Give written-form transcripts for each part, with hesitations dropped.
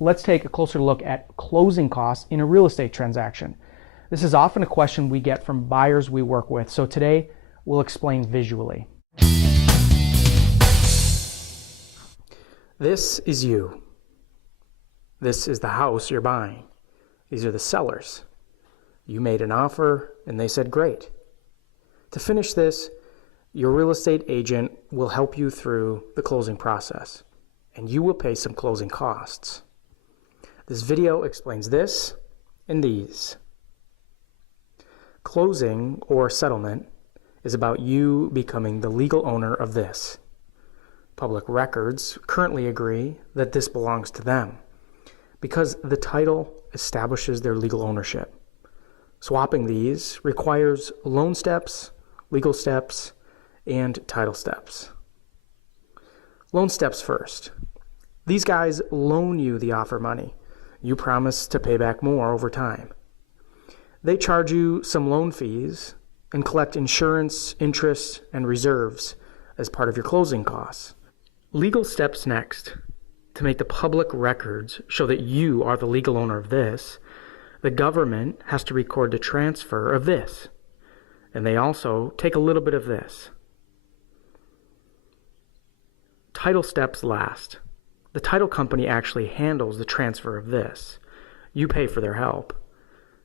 Let's take a closer look at closing costs in a real estate transaction. This is often a question we get from buyers we work with, so today we'll explain visually. This is you. This is the house you're buying. These are the sellers. You made an offer and they said great. To finish this, your real estate agent will help you through the closing process, and you will pay some closing costs. This video explains this and these. Closing or settlement is about you becoming the legal owner of this. Public records currently agree that this belongs to them because the title establishes their legal ownership. Swapping these requires loan steps, legal steps, and title steps. Loan steps first. These guys loan you the offer money. You promise to pay back more over time. They charge you some loan fees and collect insurance, interest, and reserves as part of your closing costs. Legal steps next. To make the public records show that you are the legal owner of this, the government has to record the transfer of this. And they also take a little bit of this. Title steps last. The title company actually handles the transfer of this. You pay for their help.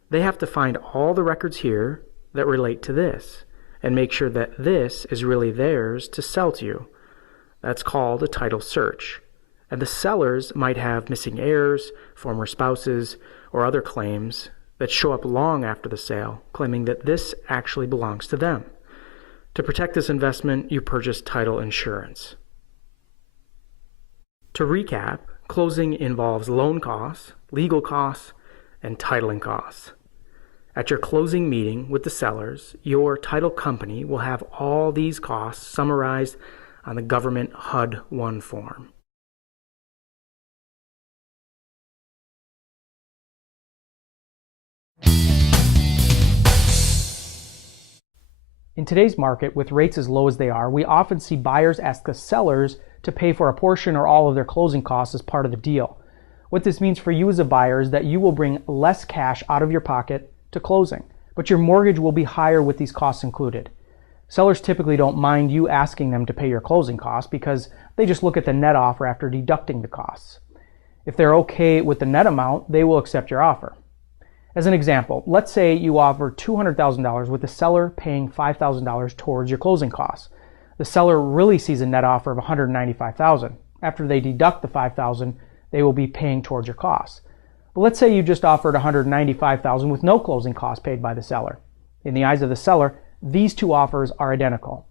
They have to find all the records here that relate to this and make sure that this is really theirs to sell to you. That's called a title search. And the sellers might have missing heirs, former spouses, or other claims that show up long after the sale, claiming that this actually belongs to them. To protect this investment, you purchase title insurance. To recap, closing involves loan costs, legal costs, and titling costs. At your closing meeting with the sellers, your title company will have all these costs summarized on the government HUD-1 form. In today's market, with rates as low as they are, we often see buyers ask the sellers to pay for a portion or all of their closing costs as part of the deal. What this means for you as a buyer is that you will bring less cash out of your pocket to closing, but your mortgage will be higher with these costs included. Sellers typically don't mind you asking them to pay your closing costs because they just look at the net offer after deducting the costs. If they're okay with the net amount, they will accept your offer. As an example, let's say you offer $200,000 with the seller paying $5,000 towards your closing costs. The seller really sees a net offer of $195,000. After they deduct the $5,000, they will be paying towards your costs. But let's say you just offered $195,000 with no closing costs paid by the seller. In the eyes of the seller, these two offers are identical.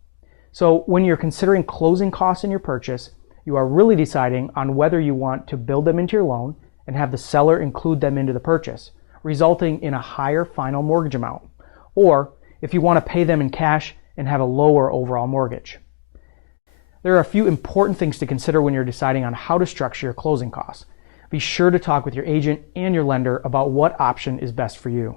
So when you're considering closing costs in your purchase, you are really deciding on whether you want to build them into your loan and have the seller include them into the purchase, resulting in a higher final mortgage amount, or if you want to pay them in cash and have a lower overall mortgage. There are a few important things to consider when you're deciding on how to structure your closing costs. Be sure to talk with your agent and your lender about what option is best for you.